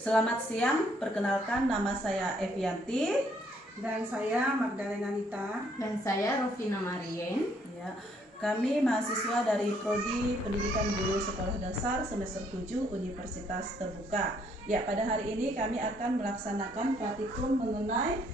Selamat siang, perkenalkan nama saya Evianti. Dan saya Magdalena Nita. Dan saya Rofina Marien. Ya, kami mahasiswa dari Prodi Pendidikan Guru Sekolah Dasar semester 7 Universitas Terbuka. Ya, pada hari ini kami akan melaksanakan praktikum mengenai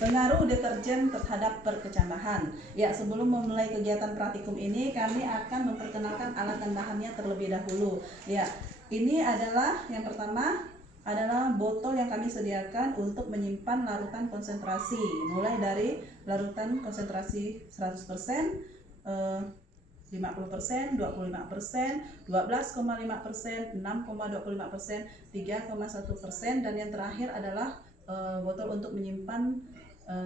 pengaruh deterjen terhadap perkecambahan. Ya, sebelum memulai kegiatan praktikum ini, kami akan memperkenalkan alat dan bahannya terlebih dahulu. Ya, ini adalah yang pertama adalah botol yang kami sediakan untuk menyimpan larutan konsentrasi, mulai dari larutan konsentrasi 100%, 50%, 25%, 12,5%, 6,25%, 3,1%, dan yang terakhir adalah botol untuk menyimpan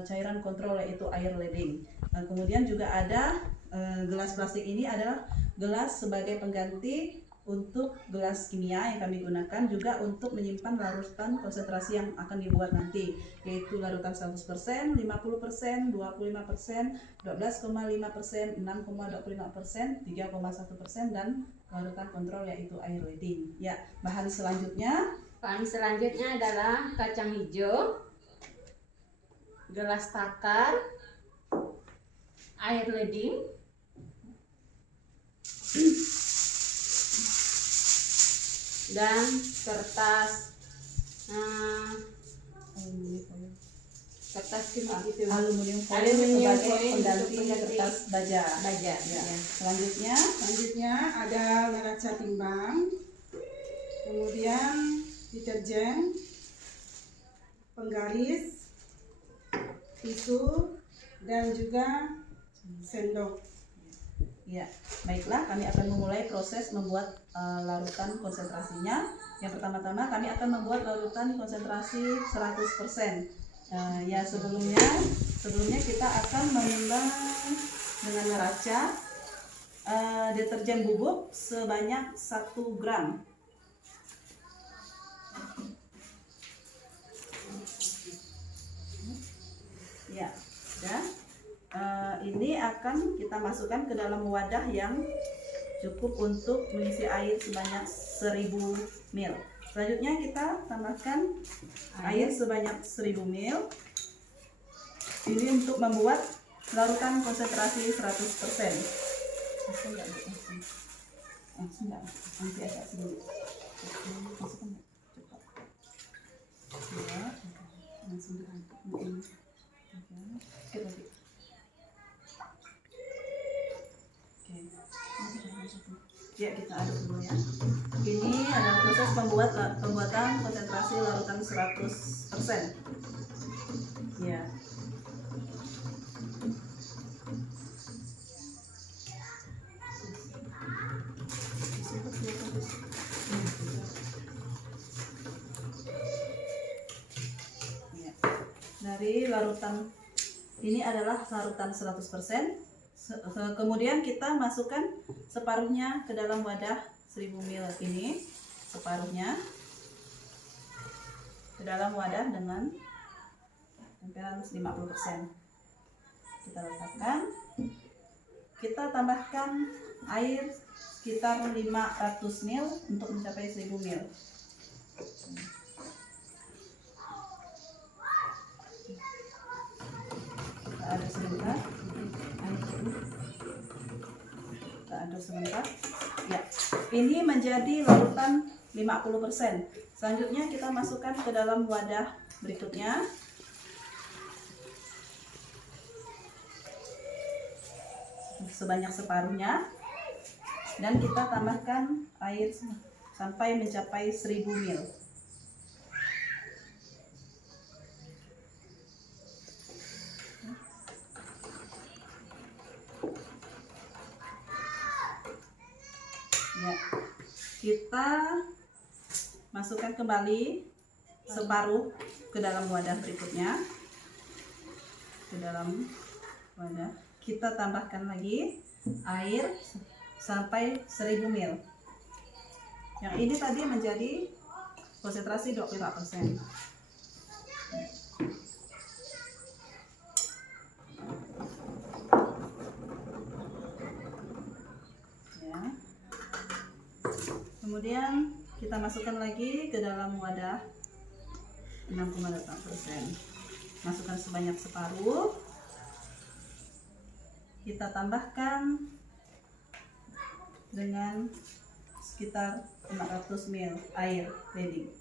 cairan kontrol, yaitu air leding. Kemudian juga ada gelas plastik. Ini adalah gelas sebagai pengganti untuk gelas kimia yang kami gunakan juga untuk menyimpan larutan konsentrasi yang akan dibuat nanti, yaitu larutan 100%, 50%, 25%, 12,5%, 6,25%, 3,1%, dan larutan kontrol yaitu air leding. Ya, bahan selanjutnya adalah kacang hijau, gelas takar, air leding, dan kertas aluminium foil Aluminium sebagai foil pengganti untuk kertas baja. ya. Selanjutnya ada neraca timbang, kemudian deterjen, penggaris, tisu, dan juga sendok. Ya, baiklah, kami akan memulai proses membuat larutan konsentrasinya. Yang pertama-tama kami akan membuat larutan konsentrasi 100%. Ya, sebelumnya kita akan menimbang dengan neraca deterjen bubuk sebanyak 1 gram. Ya, dan ini akan kita masukkan ke dalam wadah yang cukup untuk mengisi air sebanyak 1000 ml. Selanjutnya kita tambahkan air sebanyak 1000 ml. Ini untuk membuat larutan konsentrasi 100%. Nanti agak sedikit. Ya, langsung diaduk. Ya, kita aduk dulu ya. Ini adalah proses pembuatan konsentrasi larutan 100%. Ya. Dari larutan ini adalah larutan 100%. Kemudian kita masukkan separuhnya ke dalam wadah 1000 ml ini, separuhnya ke dalam wadah dengan temperan 50%. Kita letakkan. Kita tambahkan air sekitar 500 ml untuk mencapai 1000 ml. Kita aduk sebentar. Kita aduk sebentar. Ya, ini menjadi larutan 50%. Selanjutnya kita masukkan ke dalam wadah berikutnya. Sebanyak separuhnya. Dan kita tambahkan air sampai mencapai 1000 ml. Ya, kita masukkan kembali separuh ke dalam wadah berikutnya. Ke dalam wadah, kita tambahkan lagi air sampai 1000 ml. Yang ini tadi menjadi konsentrasi 25%. Kemudian kita masukkan lagi ke dalam wadah 6,8%. Masukkan sebanyak separuh. Kita tambahkan dengan sekitar 500 ml air leading.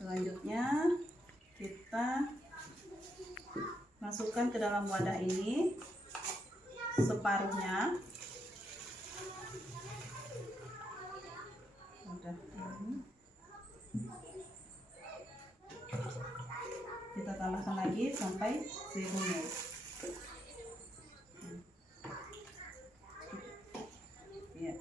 Selanjutnya kita masukkan ke dalam wadah ini separuhnya. Wadah ini. Kita tambahkan lagi sampai 1000 ml. Ya.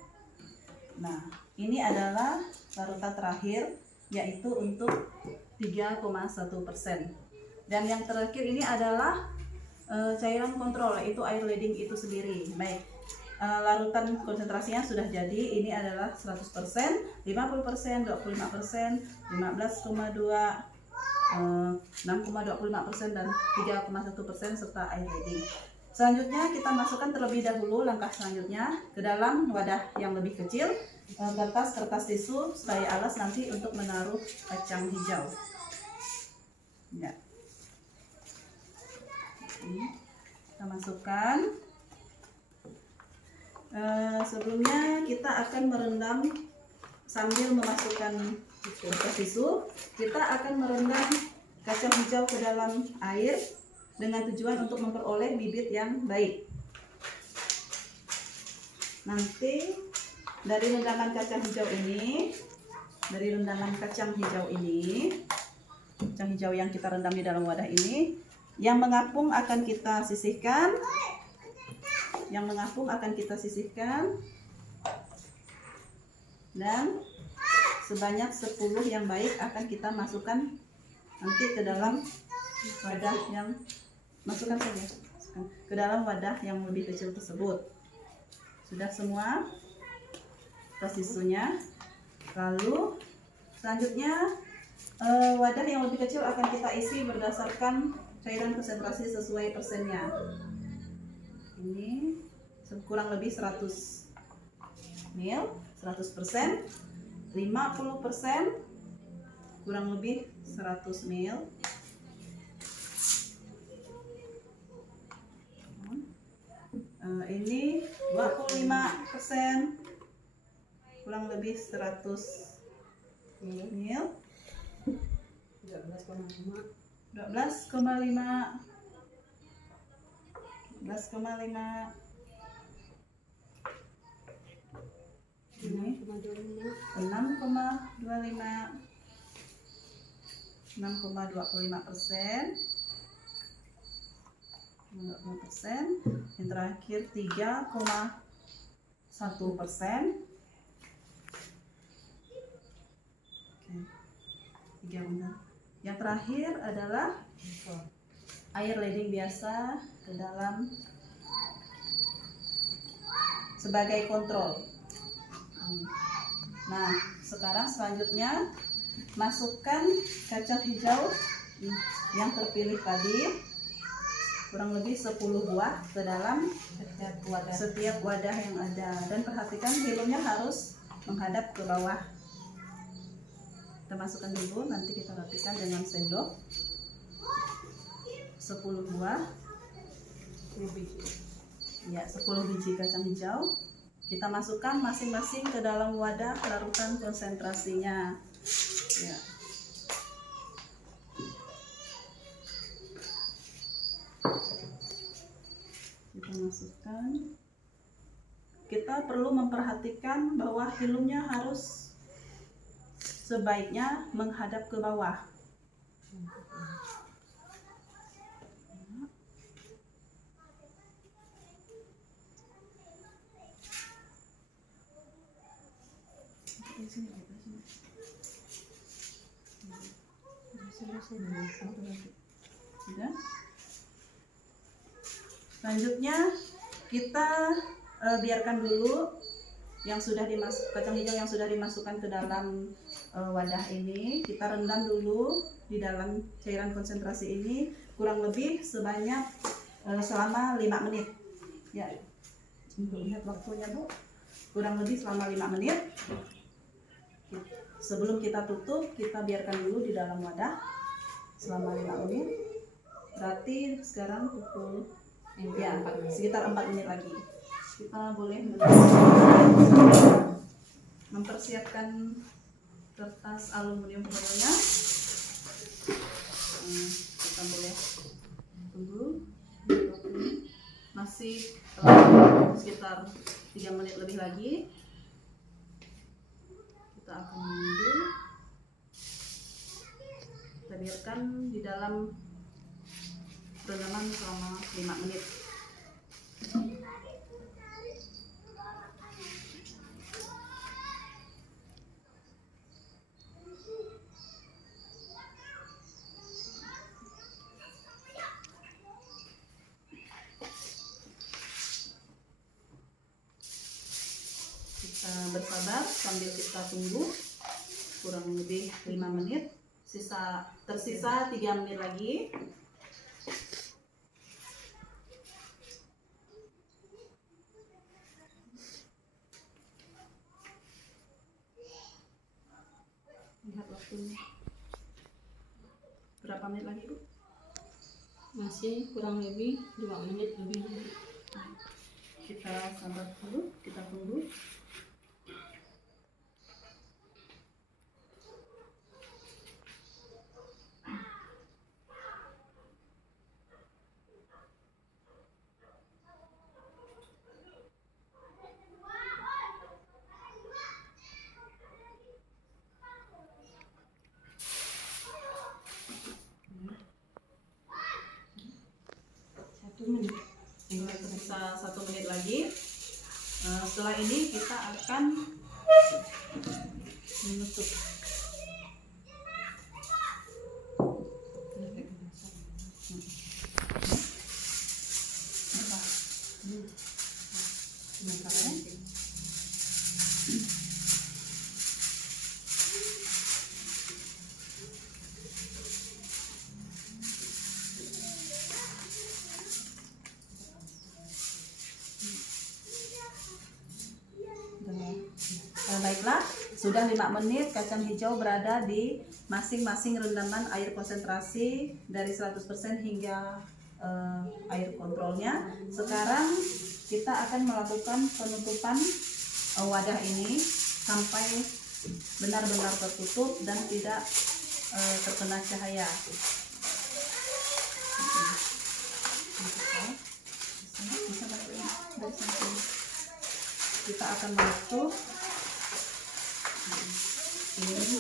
Nah, ini adalah larutan terakhir, yaitu untuk 3,1%. Dan yang terakhir ini adalah cairan kontrol, yaitu air leading itu sendiri. Baik, larutan konsentrasinya sudah jadi. Ini adalah 100%, 50%, 25%, 15,2%, 6,25% dan 3,1% serta air leading. Selanjutnya kita masukkan terlebih dahulu langkah selanjutnya ke dalam wadah yang lebih kecil, kertas tisu sebagai alas nanti untuk menaruh kacang hijau. Ya. Ini kita masukkan. Sebelumnya kita akan merendam sambil memasukkan kertas tisu. Kita akan merendam kacang hijau ke dalam air dengan tujuan untuk memperoleh bibit yang baik. Nanti dari rendaman kacang hijau ini, kacang hijau yang kita rendam di dalam wadah ini, yang mengapung akan kita sisihkan. Dan sebanyak 10 yang baik akan kita masukkan nanti ke dalam wadah yang ke dalam wadah yang lebih kecil tersebut. Sudah semua kertas tisunya. Lalu selanjutnya wadah yang lebih kecil akan kita isi berdasarkan cairan konsentrasi sesuai persennya. Ini kurang lebih 100 ml, 100%, 50%, kurang lebih 100 ml. Ini 25%, kurang lebih 100 ml. 12,5. Ini 6,25%, 6,25%, yang terakhir 3,1%. Yang terakhir adalah air leading biasa ke dalam sebagai kontrol. Nah, sekarang selanjutnya masukkan kacang hijau yang terpilih tadi, kurang lebih 10 buah ke dalam setiap wadah yang ada, dan perhatikan filmnya harus menghadap ke bawah. Kita masukkan dulu, nanti kita rapikan dengan sendok. 10 buah, ya, 10 biji kacang hijau. Kita masukkan masing-masing ke dalam wadah larutan konsentrasinya. Ya. Kita masukkan. Kita perlu memperhatikan bahwa filmnya harus sebaiknya menghadap ke bawah. Sudah. Selanjutnya kita biarkan dulu kacang hijau yang sudah dimasukkan ke dalam wadah ini kita rendam dulu di dalam cairan konsentrasi ini kurang lebih sebanyak selama 5 menit. Ya, lihat waktunya Bu, kurang lebih selama 5 menit. Sebelum kita tutup, kita biarkan dulu di dalam wadah selama 5 menit. Berarti sekarang pukul ya, sekitar 4 menit lagi. Kita boleh mempersiapkan kertas aluminium foilnya. Kita boleh tunggu masih sekitar 3 menit lebih lagi. Kita akan menunggu. Kita biarkan di dalam rendaman selama 5 menit. Kita bersabar sambil kita tunggu kurang lebih 5 menit. Tersisa 3 menit lagi. Lihat waktunya. Berapa menit lagi, Bu? Masih kurang lebih 2 menit lebih. Kita sabar dulu, kita tunggu. Tersisa 1 menit lagi. Setelah ini kita akan menutup. Baiklah, sudah 5 menit kacang hijau berada di masing-masing rendaman air konsentrasi dari 100% hingga air kontrolnya. Sekarang kita akan melakukan penutupan wadah ini sampai benar-benar tertutup dan tidak terkena cahaya. Kita akan menutup ini.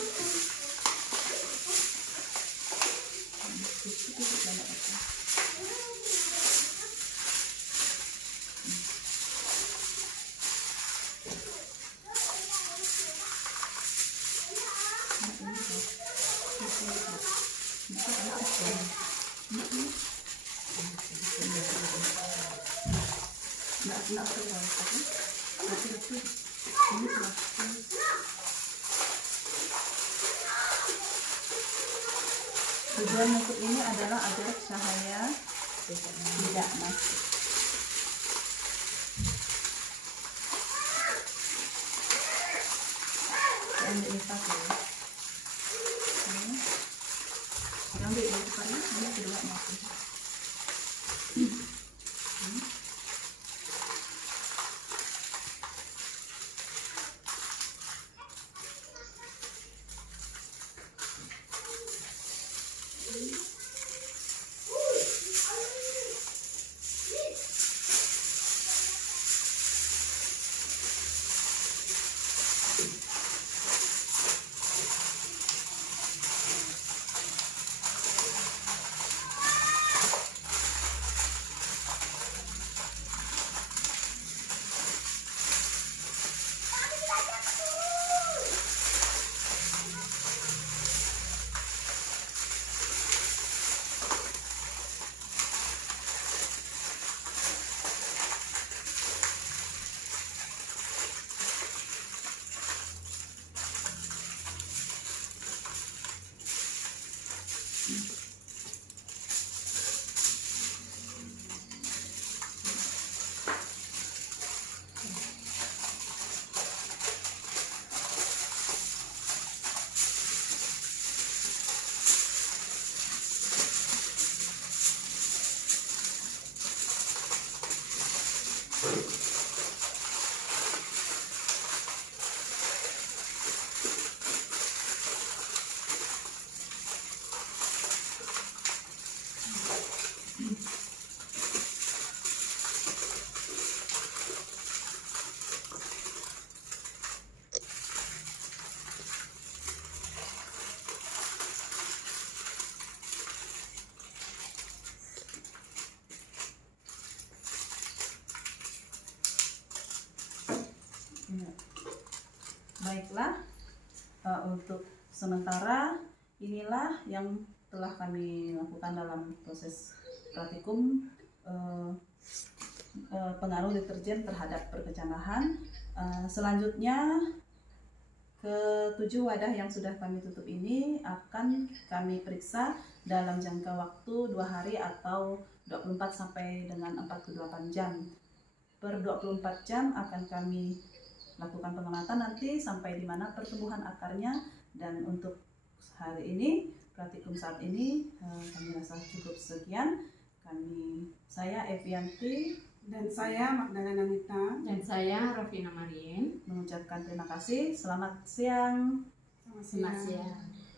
Tujuan untuk ini adalah agar cahaya tidak masuk. Ambil lipat ya. Ambil lipatnya, ini kedua masuk. Baiklah, untuk sementara inilah yang telah kami lakukan dalam proses praktikum pengaruh deterjen terhadap perkecamahan. Selanjutnya, ke-7 wadah yang sudah kami tutup ini akan kami periksa dalam jangka waktu 2 hari atau 24 sampai dengan 48 jam. Per 24 jam akan kami lakukan pengamatan nanti sampai di mana pertumbuhan akarnya, dan untuk hari ini, praktikum saat ini kami rasa cukup sekian. Saya Evianti Dan saya Magdalena Nanita. Dan saya Rovina Marien. mengucapkan terima kasih. Selamat siang. Selamat Selamat siang. siang.